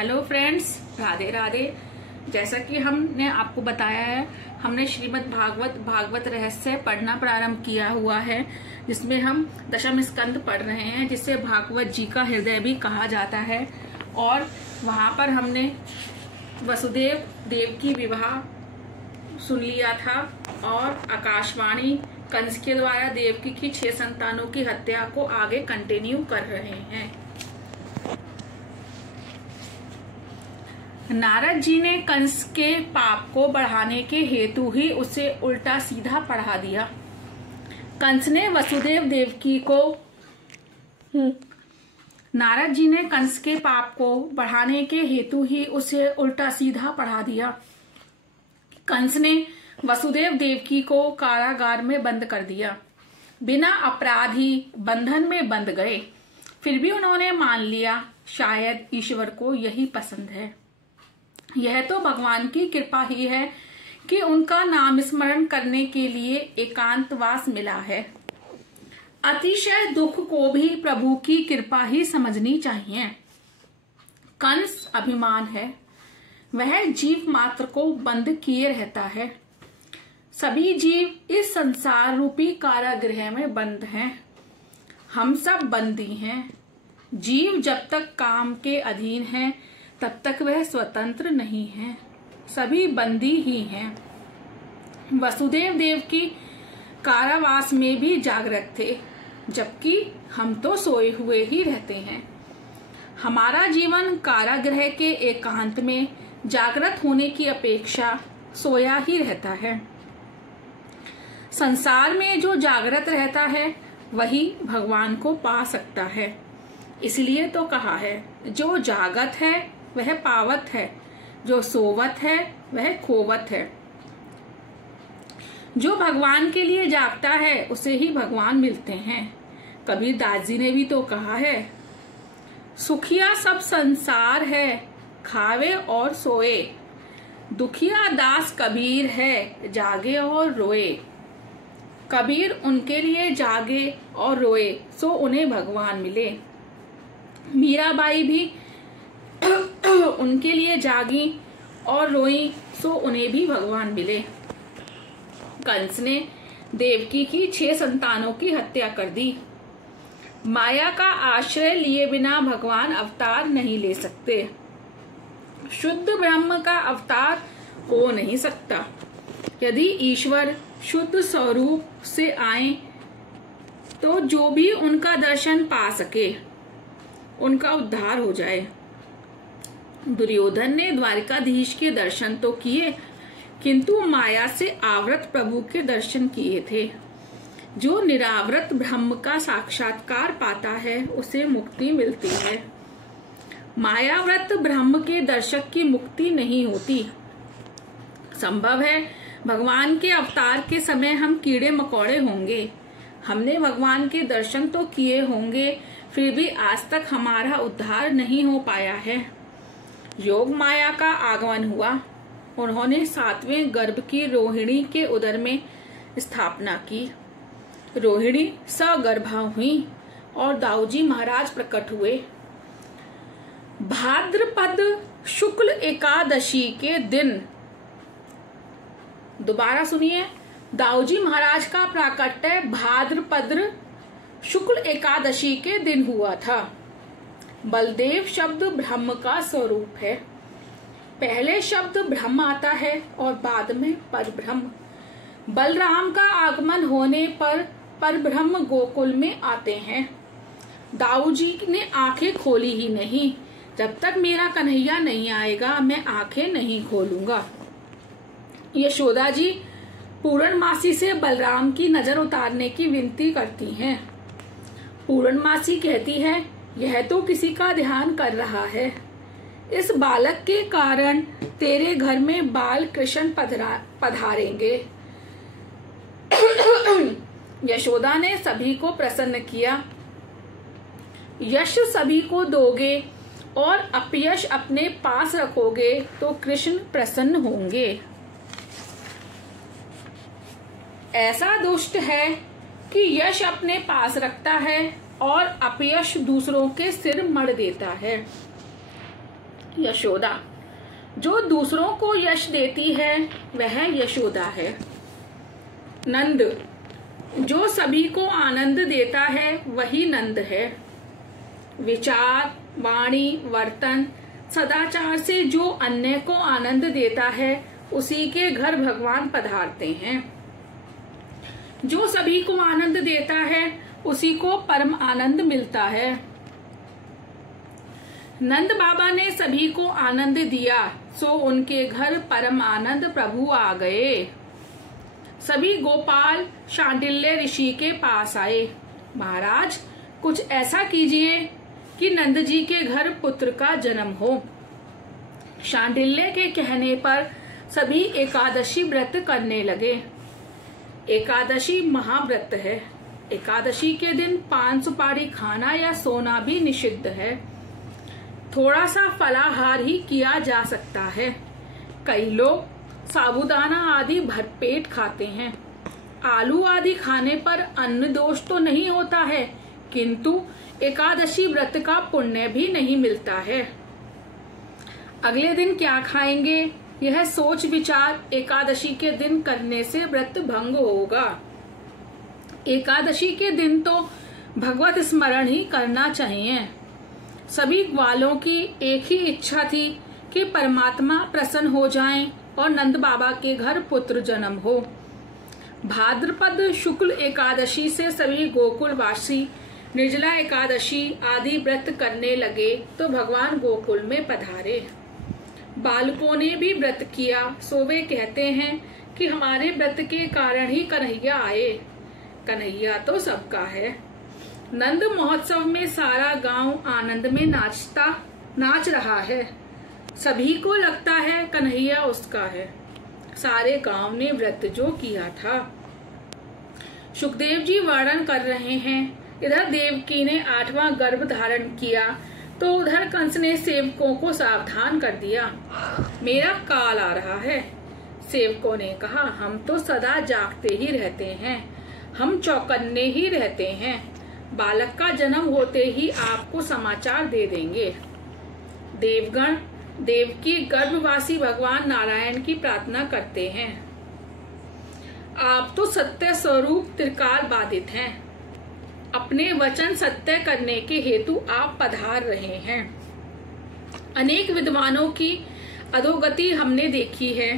Hello friends, Radhe Radhe. जैसा कि हमने आपको बताया है, हमने श्रीमद् भागवत रहस्य पढ़ना प्रारंभ किया हुआ है, जिसमें हम दशम स्कंद पढ़ रहे हैं, जिसे भागवत जी का हृदय भी कहा जाता है। और वहां पर हमने वसुदेव देव की विवाह सुन लिया था और आकाशवाणी कंस के द्वारा देवकी की 6 संतानों की हत्या को आगे कंटिन्यू कर रहे हैं। नारद जी ने कंस के पाप को बढ़ाने के हेतु ही उसे उल्टा सीधा पढ़ा दिया। कंस ने वसुदेव देवकी को नारद जी ने कंस के पाप को बढ़ाने के हेतु ही उसे उल्टा सीधा पढ़ा दिया। कंस ने वसुदेव देवकी को कारागार में बंद कर दिया। बिना अपराध ही बंधन में बंद गए। फिर भी उन्होंने मान लिया, शायद ईश्वर को यही पसंद है। यह तो भगवान की कृपा ही है कि उनका नाम स्मरण करने के लिए एकांतवास मिला है। अतिशय दुख को भी प्रभु की कृपा ही समझनी चाहिए। कंस अभिमान है, वह जीव मात्र को बंद किए रहता है। सभी जीव इस संसार रूपी कारागृह में बंद हैं। हम सब बंदी हैं। जीव जब तक काम के अधीन है, तब तक वह स्वतंत्र नहीं है। सभी बंदी ही हैं। वसुदेव देव की कारावास में भी जागृत थे, जबकि हम तो सोए हुए ही रहते हैं। हमारा जीवन कारागृह के एकांत में जागृत होने की अपेक्षा सोया ही रहता है। संसार में जो जागृत रहता है, वही भगवान को पा सकता है। इसलिए तो कहा है, जो जागत है वह पावत है, जो सोवत है वह खोवत है। जो भगवान के लिए जागता है, उसे ही भगवान मिलते हैं। कबीर दास जी ने भी तो कहा है, सुखिया सब संसार है, खावे और सोए। दुखिया दास कबीर है, जागे और रोए। कबीर उनके लिए जागे और रोए, सो उन्हें भगवान मिले। मीराबाई भी उनके लिए जागी और रोई, सो उन्हें भी भगवान मिले। कंस ने देवकी की 6 संतानों की हत्या कर दी। माया का आश्रय लिए बिना भगवान अवतार नहीं ले सकते। शुद्ध ब्रह्म का अवतार हो नहीं सकता। यदि ईश्वर शुद्ध स्वरूप से आए, तो जो भी उनका दर्शन पा सके, उनका उद्धार हो जाए। दुर्योधन ने द्वारिकाधीश के दर्शन तो किए, किंतु माया से आवृत प्रभु के दर्शन किए थे। जो निरावृत ब्रह्म का साक्षात्कार पाता है, उसे मुक्ति मिलती है। मायाव्रत ब्रह्म के दर्शक की मुक्ति नहीं होती। संभव है भगवान के अवतार के समय हम कीड़े मकोड़े होंगे। हमने भगवान के दर्शन तो किए होंगे, फिर भी आज तक हमारा उद्धार नहीं हो पाया है। योग माया का आगमन हुआ। उन्होंने 7वें गर्भ की रोहिणी के उदर में स्थापना की। रोहिणी सगर्भा हुई और दाऊजी महाराज प्रकट हुए। भाद्रपद शुक्ल एकादशी के दिन, दोबारा सुनिए, दाऊजी महाराज का प्राकट्य भाद्रपद शुक्ल एकादशी के दिन हुआ था। बलदेव शब्द ब्रह्म का स्वरूप है। पहले शब्द ब्रह्म आता है और बाद में परब्रह्म। बलराम का आगमन होने पर परब्रह्म गोकुल में आते हैं। दाऊजी ने आंखें खोली ही नहीं। जब तक मेरा कन्हैया नहीं आएगा, मैं आंखें नहीं खोलूंगा। यशोदा जी पूर्णमासी से बलराम की नजर उतारने की विनती करती हैं। पूर्णमासी कहती है, यह तो किसी का ध्यान कर रहा है। इस बालक के कारण तेरे घर में बाल कृष्ण पधारेंगे। यशोदा ने सभी को प्रसन्न किया। यश सभी को दोगे और अपयश अपने पास रखोगे तो कृष्ण प्रसन्न होंगे। ऐसा दुष्ट है कि यश अपने पास रखता है और अपयश दूसरों के सिर मढ़ देता है। यशोदा, जो दूसरों को यश देती है वह यशोदा है। नंद, जो सभी को आनंद देता है वही नंद है। विचार, वाणी, वर्तन, सदाचार से जो अन्य को आनंद देता है उसी के घर भगवान पधारते हैं। जो सभी को आनंद देता है उसी को परम आनंद मिलता है। नंद बाबा ने सभी को आनंद दिया, सो उनके घर परम आनंद प्रभु आ गए। सभी गोपाल शांडिल्य ऋषि के पास आए। महाराज, कुछ ऐसा कीजिए कि नंद जी के घर पुत्र का जन्म हो। शांडिल्य के कहने पर सभी एकादशी व्रत करने लगे। एकादशी महाव्रत है। एकादशी के दिन पान सुपारी खाना या सोना भी निषिद्ध है। थोड़ा सा फलाहार ही किया जा सकता है। कई लोग साबूदाना आदि भरपेट खाते हैं। आलू आदि खाने पर अन्न दोष तो नहीं होता है, किंतु एकादशी व्रत का पुण्य भी नहीं मिलता है। अगले दिन क्या खाएंगे, यह सोच विचार एकादशी के दिन करने से व्रत भंग होगा। एकादशी के दिन तो भगवत स्मरण ही करना चाहिए। सभी ग्वालों की एक ही इच्छा थी कि परमात्मा प्रसन्न हो जाएं और नंद बाबा के घर पुत्र जन्म हो। भाद्रपद शुक्ल एकादशी से सभी गोकुलवासी निर्जला एकादशी आदि व्रत करने लगे तो भगवान गोकुल में पधारे। बालकों ने भी व्रत किया, सो वे कहते हैं कि हमारे व्रत के कारण ही कन्हैया आए। कन्हैया तो सबका है। नंद महोत्सव में सारा गांव आनंद में नाच रहा है। सभी को लगता है कन्हैया उसका है। सारे गांव ने व्रत जो किया था। सुखदेव जी वर्णन कर रहे हैं, इधर देवकी ने 8वां गर्भ धारण किया तो उधर कंस ने सेवकों को सावधान कर दिया, मेरा काल आ रहा है। सेवकों ने कहा, हम तो सदा जागते ही रहते हैं, हम चौकन्ने ही रहते हैं। बालक का जन्म होते ही आपको समाचार दे देंगे। देवगण देवकी गर्भवासी भगवान नारायण की प्रार्थना करते हैं। आप तो सत्य स्वरूप त्रिकाल बाधित हैं। अपने वचन सत्य करने के हेतु आप पधार रहे हैं। अनेक विद्वानों की अधोगति हमने देखी है,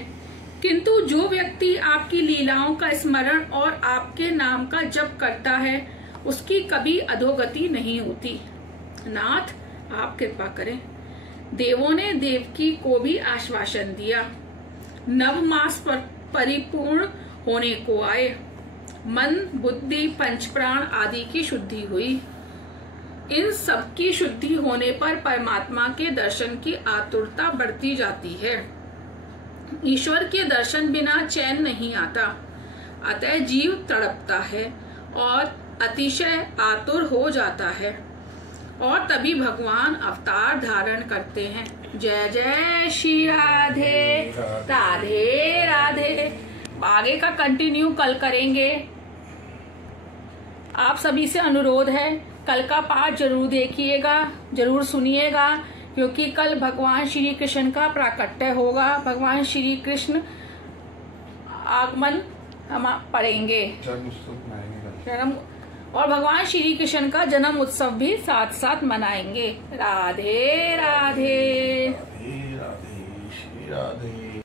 किंतु जो व्यक्ति आपकी लीलाओं का स्मरण और आपके नाम का जप करता है उसकी कभी अधोगति नहीं होती। नाथ, आप कृपा करें। देवों ने देवकी को भी आश्वासन दिया। नव मास पर परिपूर्ण होने को आए। मन, बुद्धि, पंचप्राण आदि की शुद्धि हुई। इन सब की शुद्धि होने पर परमात्मा के दर्शन की आतुरता बढ़ती जाती है। ईश्वर के दर्शन बिना चैन नहीं आता, अतः जीव तड़पता है और अतिशय आतुर हो जाता है और तभी भगवान अवतार धारण करते हैं। जय जय श्री राधे राधे राधे। आगे का कंटिन्यू कल करेंगे। आप सभी से अनुरोध है, कल का पाठ जरूर देखिएगा, जरूर सुनिएगा, क्योंकि कल भगवान श्री कृष्ण का प्राकट्य होगा। भगवान श्री कृष्ण आगमन हम पढ़ेंगे और भगवान श्री कृष्ण का जन्म उत्सव भी साथ साथ मनाएंगे। राधे राधे। राधे राधे श्री राधे।